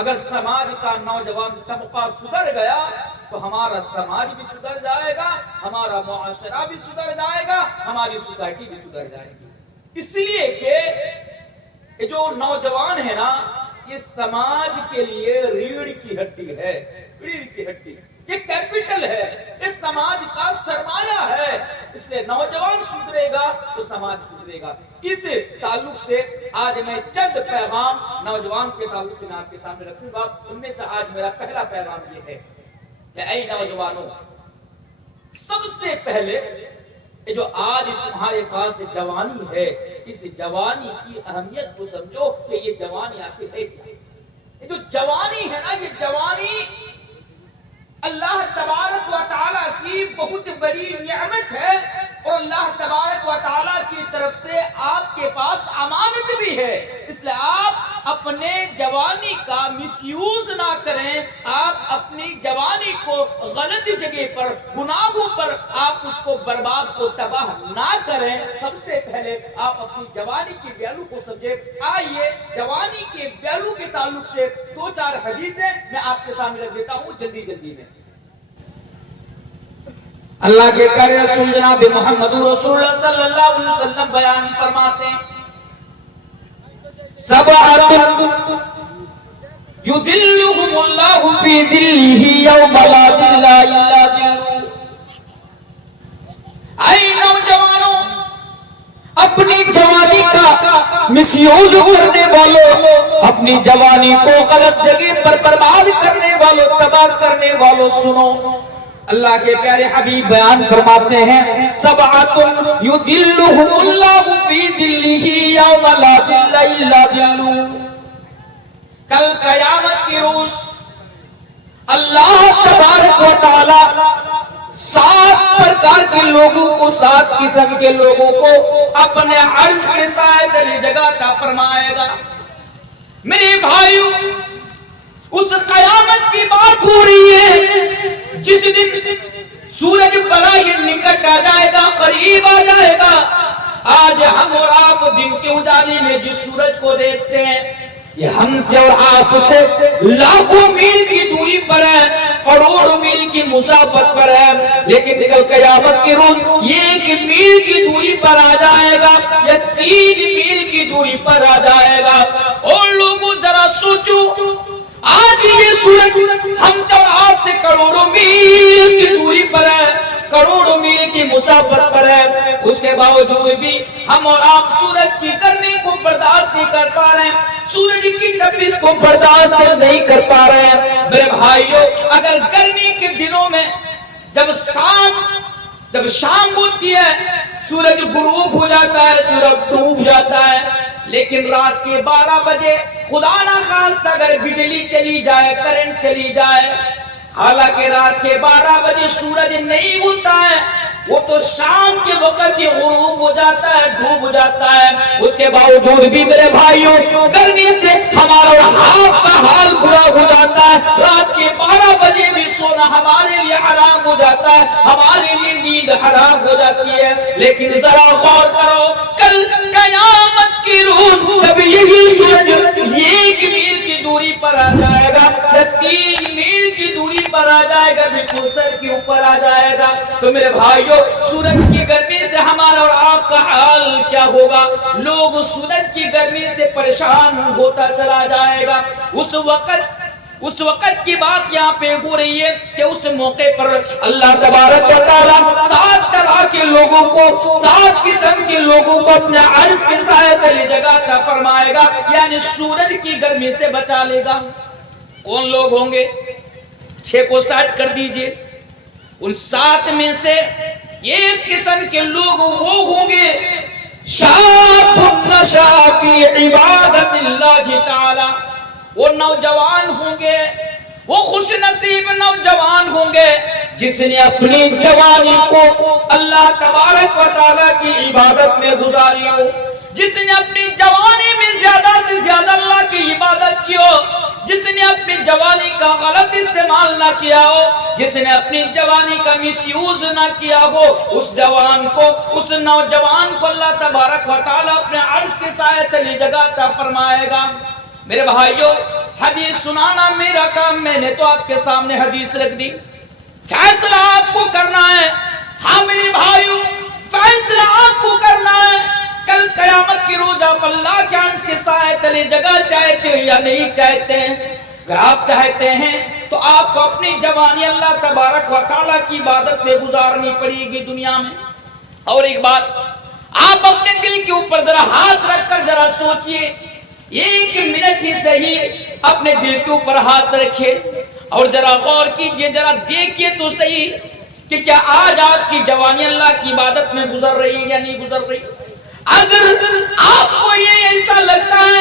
اگر سماج کا نوجوان طبقہ سدھر گیا تو ہمارا سماج بھی سدھر جائے گا، ہمارا معاشرہ بھی سدھر جائے گا، ہماری سوسائٹی بھی سدھر جائے گی۔ اس لیے کہ یہ جو نوجوان ہے نا، یہ سماج کے لیے ریڑھ کی ہڈی ہے، ریڑھ کی ہڈی، یہ کیپٹل ہے، یہ سماج کا سرمایہ ہے۔ اس لیے نوجوان سدھرے گا تو سماج سدھرے گا۔ اس تعلق سے آج میں چند پیغام نوجوان کے تعلق سے میں آپ کے سامنے رکھوں گا۔ ان میں سے آج میرا پہلا پیغام یہ ہے کہ اے نوجوانوں، سب سے پہلے یہ جو آج تمہارے پاس جوانی ہے، اس جوانی کی اہمیت کو سمجھو کہ یہ جوانی آخر ہے کیا؟ یہ جو جوانی ہے نا، یہ جوانی اللہ تبارک و تعالیٰ کی بہت بڑی نعمت ہے، اور اللہ تبارک و تعالیٰ کی طرف سے آپ کے پاس امانت بھی ہے۔ اس لیے آپ اپنے جوانی کا مس یوز نہ کریں، آپ اپنی جوانی کو غلط جگہ پر، گناہوں پر آپ اس کو برباد کو تباہ نہ کریں۔ سب سے پہلے آپ اپنی جوانی کی ویلو کو سمجھیں۔ آئیے جوانی کے ویلو کے تعلق سے دو چار حدیثیں میں آپ کے سامنے رکھ دیتا ہوں جلدی جلدی میں۔ اللہ کے پیارے رسول جناب محمد رسول اللہ صلی اللہ علیہ وسلم بیان فرماتے ہیں، سبعۃ یظلهم اللہ فی ظلہ یوم لا ظل الا ظلہ۔ اے نوجوانوں، اپنی جوانی کا مس یوز کرنے والوں، اپنی جوانی کو غلط جگہ پر برباد کرنے والوں، تباہ کرنے والوں، سنو، اللہ کے پیارے حبیب بیان فرماتے ہیں، سبعۃ یظلهم اللہ فی ظلہ یوم لا ظل الا ظلہ۔ کل قیامت کی روز اللہ تبارک و تعالی 7 پرکار کے لوگوں کو، 7 قسم کے لوگوں کو اپنے عرش کے سائے تلے جگہ عطا فرمائے گا۔ میرے بھائیو، اس قیامت کی بات ہو رہی ہے جس دن سورج برائے نکٹ آ جائے گا، قریب آ جائے گا۔ آج ہم اور آپ دن کے اجالے میں جس سورج کو دیکھتے ہیں، یہ ہم سے اور آپ سے لاکھوں میل کی دوری پر ہے، کروڑوں میل کی مسافت پر ہے، لیکن کل قیامت کے روز یہ 1 میل کی دوری پر آ جائے گا یا 3 میل کی دوری پر آ جائے گا۔ اور لوگوں ذرا سوچو، آج یہ سورج ہم سے اور آپ سے کروڑوں میل کی دوری پر ہے، کروڑوں میل کی مسافت پر ہے، اس کے باوجود بھی ہم اور آپ سورج کی گرمی کو برداشت نہیں کر پا رہے ہیں، سورج کی تپش کو برداشت نہیں کر پا رہے ہیں۔ میرے بھائیو، اگر گرمی کے دنوں میں جب شام ہوتی ہے، سورج غروب ہو جاتا ہے، سورج ڈوب جاتا ہے، لیکن رات کے 12 بجے خدا نہ خواستہ اگر بجلی چلی جائے، کرنٹ چلی جائے، حالانکہ رات کے 12 بجے سورج نہیں ہوتا ہے، وہ تو شام کے وقت ہی غروب ہو جاتا ہے، ڈوب جاتا ہے۔ اس کے باوجود بھی میرے بھائیوں، گرمی سے ہمارا آپ کا حال برا ہو جاتا ہے، رات کے 12 بجے بھی سونا ہمارے لیے حرام ہو جاتا ہے، ہمارے لیے نیند حرام ہو جاتی ہے۔ لیکن ذرا غور کرو، کل قیامت کی روز جب یہی سورج 1 میل کی دوری پر آ جائے گا یا 3 میل کی دوری پر آ جائے گا، بالکل سر کے اوپر آ جائے گا، تو میرے بھائیوں، سورج کی گرمی سے ہمارا اور آپ کا حال کیا ہوگا؟ لوگ سورج کی گرمی سے پریشان ہوتا چلا جائے گا۔ اس وقت کی بات یہاں پہ ہو رہی ہے کہ اس موقع پر اللہ تبارک و تعالیٰ 7 طرح کے لوگوں کو، 7 قسم کے لوگوں کو اپنے عرش کے سائے تلے جگہ عطا فرمائے گا، یعنی سورج کی گرمی سے بچا لے گا۔ کون لوگ ہوں گے؟ 6 کو 60 کر دیجئے۔ ان 7 میں سے ایک قسم کے لوگ وہ ہوں گے، شاب نشأ فی عبادت اللہ تعالی، وہ نوجوان ہوں گے، وہ خوش نصیب نوجوان ہوں گے جس نے اپنی جوانی کو اللہ تبارک و تعالیٰ کی عبادت میں گزاری ہو، جس نے اپنی جوانی میں زیادہ سے زیادہ اللہ کی عبادت کی ہو، جس نے اپنی جوانی کا غلط استعمال نہ کیا ہو، جس نے اپنی جوانی کا مس یوز نہ کیا ہو، اس نوجوان کو اللہ تبارک و تعالیٰ اپنے عرش کے سائے تلے جگہ عطا فرمائے گا۔ میرے بھائیوں، حدیث سنانا میرا کام، میں نے تو آپ کے سامنے حدیث رکھ دی، فیصلہ آپ کو کرنا ہے۔ ہاں میرے بھائیو، فیصلہ آپ کو کرنا ہے۔ کل قیامت کی روز آپ اللہ کے عرش کے سائے تلے جگہ چاہتے ہو یا نہیں چاہتے ہیں؟ اگر آپ چاہتے ہیں تو آپ کو اپنی جوانی اللہ تبارک و تعالیٰ کی عبادت میں گزارنی پڑے گی دنیا میں۔ اور ایک بات، آپ اپنے دل کے اوپر ذرا ہاتھ رکھ کر ذرا سوچئے، ایک منٹ ہی صحیح اپنے دل کے اوپر ہاتھ رکھے اور ذرا غور کیجئے، ذرا دیکھیے تو صحیح کہ کیا آج آپ کی جوانی اللہ کی عبادت میں گزر رہی ہے یا نہیں گزر رہی؟ اگر آپ کو یہ ایسا لگتا ہے،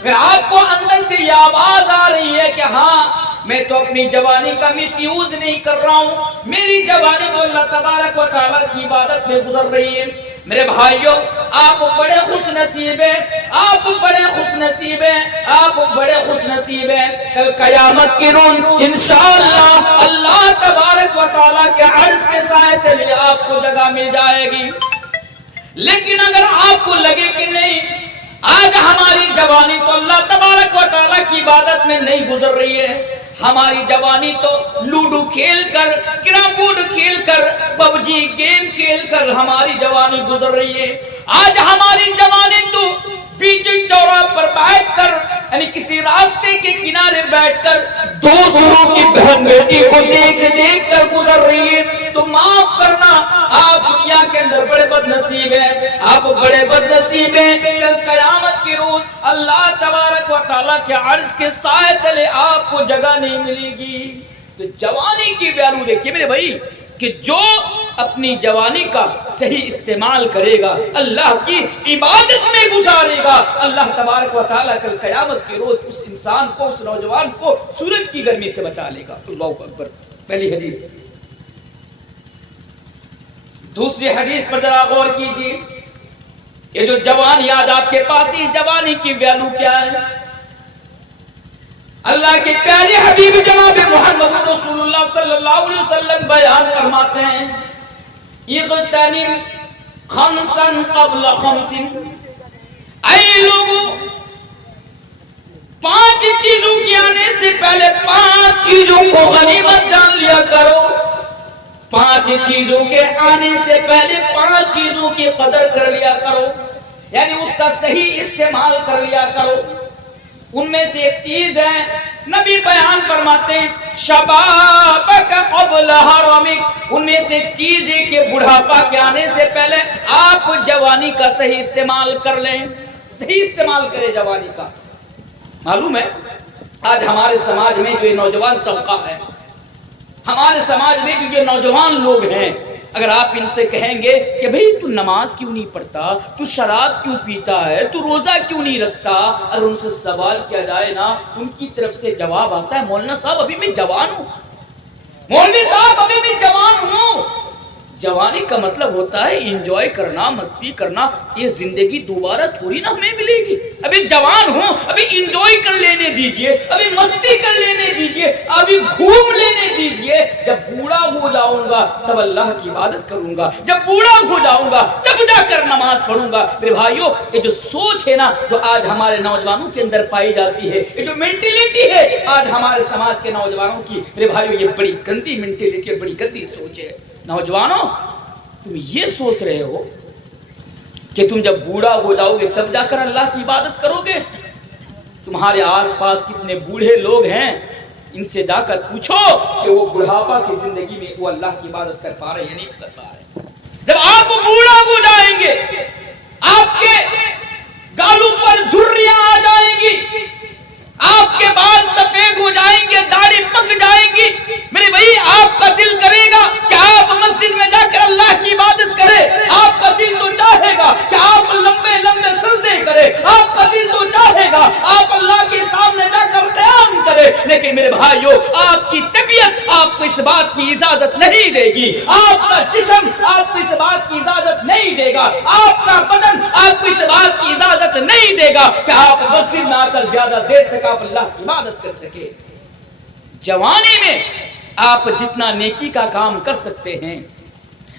اگر آپ کو اندر سے یہ آواز آ رہی ہے کہ ہاں میں تو اپنی جوانی کا مس یوز نہیں کر رہا ہوں، میری جوانی تو اللہ تبارک و تعالیٰ کی عبادت میں گزر رہی ہے، میرے بھائیوں آپ بڑے خوش نصیب ہیں، آپ بڑے خوش نصیب ہیں، آپ بڑے خوش نصیب ہیں۔ کل قیامت کی روز انشاءاللہ اللہ تبارک و تعالیٰ کے عرش کے سائے تلے آپ کو جگہ مل جائے گی۔ لیکن اگر آپ کو لگے کہ نہیں، آج ہماری جوانی تو اللہ تبارک و تعالیٰ کی عبادت میں نہیں گزر رہی ہے، ہماری جوانی تو لوڈو کھیل کر، کیرم بورڈ کھیل کر، پب جی گیم کھیل کر ہماری جوانی گزر رہی ہے، آج ہماری جوانی تو بیچ چوراہے پر بیٹھ کر، یعنی کسی راستے کے کنارے بیٹھ کر دوسروں کی بہن بیٹی کو دیکھ دیکھ کر گزر رہی ہے۔ تو معاف کرنا، آپ دنیا کے اندر بڑے بد نصیب ہیں، آپ بڑے بد نصیب ہیں۔ کل قیامت کی روز اللہ تبارک و تعالیٰ کے عرش کے سائے تلے آپ کو جگہ نہیں ملے گی۔ تو جوانی کی ویلیو دیکھیے میرے بھائی، کہ جو اپنی جوانی کا صحیح استعمال کرے گا، اللہ کی عبادت میں گزارے گا، اللہ تبارک و تعالیٰ کل قیامت کے روز اس انسان کو، اس نوجوان کو سورج کی گرمی سے بچا لے گا۔ اللہ اکبر۔ پہلی حدیث۔ دوسری حدیث پر ذرا غور کیجیے، یہ جو جوانی آج آپ کے پاس، اس جوانی کی ویلیو کیا ہے؟ اللہ کے پیارے حبیب جناب محمد رسول اللہ صلی اللہ علیہ وسلم بیان فرماتے ہیں، اغتنم خمسا قبل خمس، اے لوگوں 5 چیزوں کے آنے سے پہلے 5 چیزوں کو غنیمت جان لیا کرو، 5 چیزوں کے آنے سے پہلے 5 چیزوں کی قدر کر لیا کرو، یعنی اس کا صحیح استعمال کر لیا کرو۔ ان میں سے ایک چیز ہے، نبی بیان فرماتے ہیں شبابک قبل حرمک، ان میں سے ایک چیز ہے کہ بڑھاپا کے آنے سے پہلے آپ جوانی کا صحیح استعمال کر لیں، صحیح استعمال کریں جوانی کا۔ معلوم ہے آج ہمارے سماج میں جو یہ نوجوان طبقہ ہے، ہمارے سماج میں جو یہ نوجوان لوگ ہیں، اگر آپ ان سے کہیں گے کہ بھئی تو نماز کیوں نہیں پڑھتا، تو شراب کیوں پیتا ہے، تو روزہ کیوں نہیں رکھتا، اگر ان سے سوال کیا جائے نا، ان کی طرف سے جواب آتا ہے مولانا صاحب ابھی میں جوان ہوں، مولوی صاحب ابھی میں جوان ہوں۔ جوانی کا مطلب ہوتا ہے انجوائے کرنا، مستی کرنا، یہ زندگی دوبارہ تھوڑی نہ ہمیں ملے گی، ابھی جوان ہوں، ابھی انجوائے کر لینے دیجئے، ابھی مستی کر لینے دیجئے، ابھی گھوم لینے دیجئے، جب بوڑھا ہو جاؤں گا تب اللہ کی عبادت کروں گا، جب بوڑھا ہو جاؤں گا تب جا کر نماز پڑھوں گا۔ میرے بھائیوں یہ جو سوچ ہے نا، جو آج ہمارے نوجوانوں کے اندر پائی جاتی ہے، یہ جو مینٹیلیٹی ہے آج ہمارے سماج کے نوجوانوں کی، میرے بھائیوں یہ بڑی گندی مینٹیلیٹی ہے، بڑی گندی سوچ ہے۔ نوجوانوں تم یہ سوچ رہے ہو کہ تم جب بوڑھا ہو جاؤ گے تب جا کر اللہ کی عبادت کرو گے؟ تمہارے آس پاس کتنے بوڑھے لوگ ہیں، ان سے جا کر پوچھو کہ وہ بڑھاپا کی زندگی میں وہ اللہ کی عبادت کر پا رہے یا نہیں کر پا رہے۔ جب آپ بوڑھا ہو جائیں گے، آپ کے گالوں پر جھریاں آ جائیں گی، آپ کے بال سفید ہو جائیں گے، داڑھی پک جائے گی، میرے بھائی آپ کا دل کرے گا کہ آپ مسجد میں جا کر اللہ کی عبادت کریں، آپ کا دل تو چاہے گا کہ آپ لمبے لمبے سجدے کریں، آپ کا دل تو چاہے گا آپ اللہ کے سامنے جا کر قیام کریں، لیکن میرے بھائیوں آپ کی طبیعت آپ کو اس بات کی اجازت نہیں دے گی، آپ کا جسم آپ کو اس بات کی اجازت نہیں دے گا، آپ کا بدن آپ کو اس بات کی اجازت نہیں دے گا کہ آپ مسجد میں آ کر زیادہ دیر تک آپ اللہ کی عبادت کر سکے۔ جوانی میں آپ جتنا نیکی کا کام کر سکتے ہیں،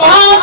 5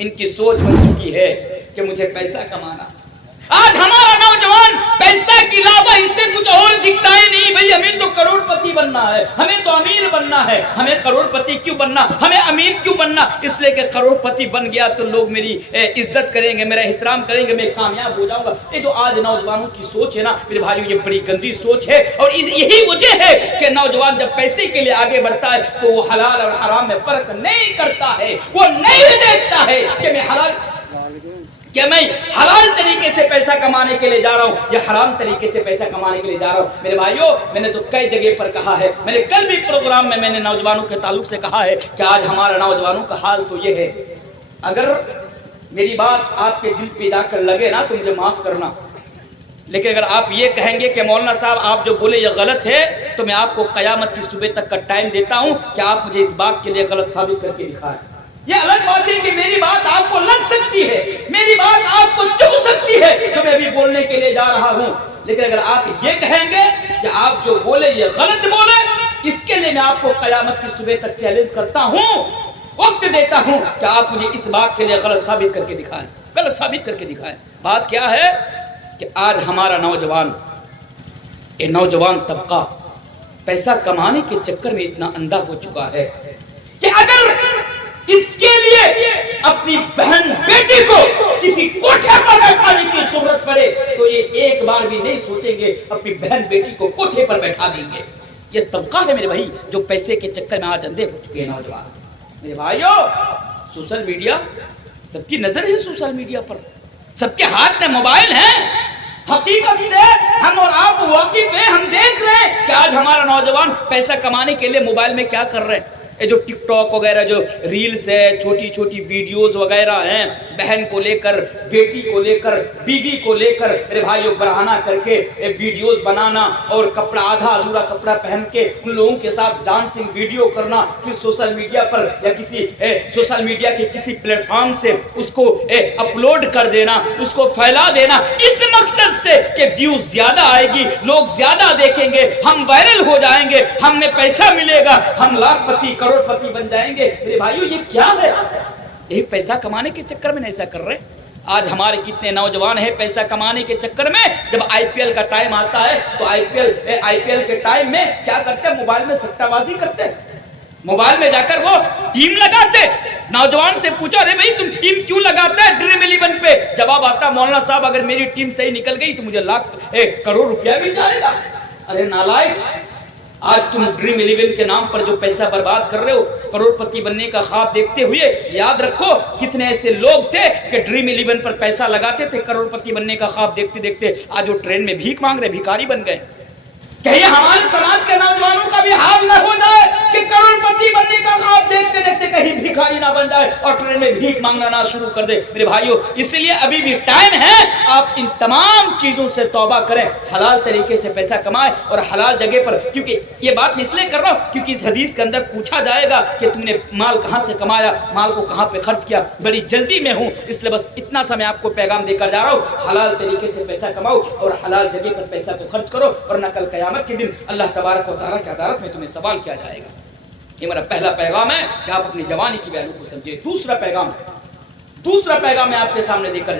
ان کی سوچ بن چکی ہے کہ مجھے پیسہ کمانا. آج ہمارا نوجوان پیسہ کے علاوہ اس سے کچھ اور دکھتا ہی نہیں. بھئی ہمیں تو کروڑ پتی بننا ہے, ہمیں تو امیر بننا ہے. ہمیں کروڑ پتی کیوں بننا, ہمیں امیر کیوں بننا؟ اس لیے کہ کروڑ پتی بن گیا تو لوگ میری عزت کریں گے, میرا احترام کریں گے, میں کامیاب ہو جاؤں گا. یہ جو آج نوجوانوں کی سوچ ہے نا میرے بھائیو, یہ بڑی گندی سوچ ہے. اور یہی وجہ ہے کہ نوجوان جب پیسے کے لیے آگے بڑھتا ہے تو وہ حلال اور حرام میں فرق نہیں کرتا ہے. وہ نہیں دیکھتا ہے کہ میں حلال طریقے سے پیسہ کمانے کے لیے جا رہا ہوں یا حرام طریقے سے پیسہ کمانے کے لیے جا رہا ہوں. میرے بھائیو, میں نے تو کئی جگہ پر کہا ہے, میں نے کل بھی پروگرام میں نے نوجوانوں کے تعلق سے کہا ہے کہ آج ہمارا نوجوانوں کا حال تو یہ ہے. اگر میری بات آپ کے دل پہ جا کر لگے نا تو مجھے معاف کرنا, لیکن اگر آپ یہ کہیں گے کہ مولانا صاحب آپ جو بولے یہ غلط ہے, تو میں آپ کو قیامت کی صبح تک کا ٹائم دیتا ہوں کہ آپ مجھے اس بات کے لیے غلط ثابت کر کے دکھائیں. یہ الگ بات ہے کہ میری بات آپ کو لگ سکتی ہے, میری بات آپ کو چبھ سکتی ہے جو میں ابھی بولنے کے لیے جا رہا ہوں, لیکن اگر آپ یہ کہیں گے کہ آپ جو بولے یہ غلط بولے, اس کے لیے میں آپ کو قیامت کی صبح تک چیلنج کرتا ہوں, وقت دیتا ہوں کہ آپ مجھے اس بات کے لیے غلط ثابت کر کے دکھائیں, غلط ثابت کر کے دکھائیں. بات کیا ہے کہ آج ہمارا نوجوان, یہ نوجوان طبقہ پیسہ کمانے کے چکر میں اتنا اندھا ہو چکا ہے کہ اگر اس کے لیے اپنی بہن بیٹی کو کسی کوٹھے پر بیٹھانے کی ضرورت پڑے تو یہ ایک بار بھی نہیں سوچیں گے اپنی بہن بیٹی کو کوٹھے پر بیٹھا دیں گے. یہ طبقہ ہے میرے بھائی جو پیسے کے چکر میں آج اندھے ہو چکے ہیں نوجوان. میرے بھائیو, سوشل میڈیا, سب کی نظر ہے سوشل میڈیا پر, سب کے ہاتھ میں موبائل ہیں. حقیقت سے ہم اور آپ واقف ہیں, ہم دیکھ رہے ہیں کہ آج ہمارا نوجوان پیسہ کمانے کے لیے موبائل میں کیا کر رہے ہیں. یہ جو ٹک ٹاک وغیرہ جو ریلز ہے, چھوٹی چھوٹی ویڈیوز وغیرہ ہیں, بہن کو لے کر, بیٹی کو لے کر, بیوی کو لے کر میرے بھائیوں برہنہ کر کے ویڈیوز بنانا اور کپڑا آدھا ادھورا کپڑا پہن کے ان لوگوں کے ساتھ ڈانسنگ ویڈیو کرنا, پھر سوشل میڈیا پر یا کسی سوشل میڈیا کے کسی پلیٹ فارم سے اس کو اپلوڈ کر دینا, اس کو پھیلا دینا اس مقصد سے کہ ویوز زیادہ آئے گی, لوگ زیادہ دیکھیں گے, ہم وائرل ہو جائیں گے, ہمیں پیسہ ملے گا, ہم لاکھ پتی کروڑ پتی بن جائیں گے. میرے بھائیو یہ کیا ہے؟ یہ پیسہ کمانے کے چکر میں ایسا کر رہے ہیں. آج ہمارے کتنے نوجوان ہیں پیسہ کمانے کے چکر میں جب آئی پی ایل کا ٹائم آتا ہے تو آئی پی ایل کے ٹائم میں کیا کرتے ہیں, موبائل میں سٹہ بازی کرتے ہیں, موبائل میں جا کر وہ ٹیم لگاتے. نوجوان سے پوچھا رہے بھائی تم ٹیم کیوں لگاتا ہے ڈریم 11 پہ؟ جواب آتا مولانا صاحب اگر میری ٹیم صحیح نکل گئی تو مجھے لاکھ کروڑ روپیہ بھی جائے گا. ارے نالائق, آج تم ڈریم 11 کے نام پر جو پیسہ برباد کر رہے ہو, کروڑ پتی بننے کا خواب دیکھتے ہوئے, یاد رکھو کتنے ایسے لوگ تھے کہ ڈریم 11 پر پیسہ لگاتے تھے, کروڑ پتی بننے کا خواب دیکھتے دیکھتے آج وہ ٹرین میں بھیک مانگ رہے, بھیکاری بن گئے. کہیں ہمارے سماج کے نوجوانوں کا بھی حال نہ ہو جائے کہ کروڑ پتی بننے کا خواب دیکھتے دیکھتے کہیں بھیکاری نہ بن جائے اور ٹرین میں بھیک مانگنا نہ شروع کر دے. میرے بھائیوں, اس لیے ابھی بھی ٹائم ہے, آپ ان تمام چیزوں سے توبہ کریں, حلال طریقے سے پیسہ کمائیں اور حلال جگہ پر. کیونکہ یہ بات میں اس لیے کر رہا ہوں کیونکہ اس حدیث کے اندر پوچھا جائے گا کہ تم نے مال کہاں سے کمایا, مال کو کہاں پہ خرچ کیا. بڑی جلدی میں ہوں, اس لیے بس اتنا سا میں آپ کو پیغام دے کر جا رہا ہوں, حلال طریقے سے پیسہ کماؤ اور حلال جگہ پر پیسہ کو خرچ کرو, ورنہ کل قیامت کے دن اللہ تبارک و تعالیٰ کی عدالت میں تمہیں سوال کیا جائے گا. یہ میرا پہلا پیغام ہے کہ آپ اپنی جوانی کی ویلیو کو سمجھیں. دوسرا پیغام میں آپ کے سامنے دے کر